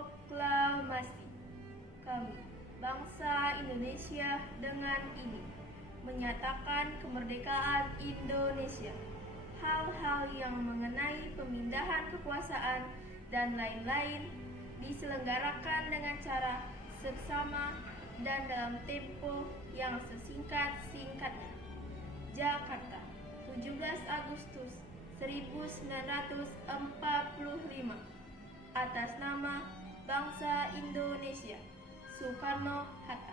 Proklamasi. Kami, bangsa Indonesia, dengan ini menyatakan kemerdekaan Indonesia. Hal-hal yang mengenai pemindahan kekuasaan dan lain-lain diselenggarakan dengan cara seksama dan dalam tempo yang sesingkat-singkatnya. Jakarta, 17 Agustus 1945. Atas nama bangsa Indonesia, Soekarno-Hatta.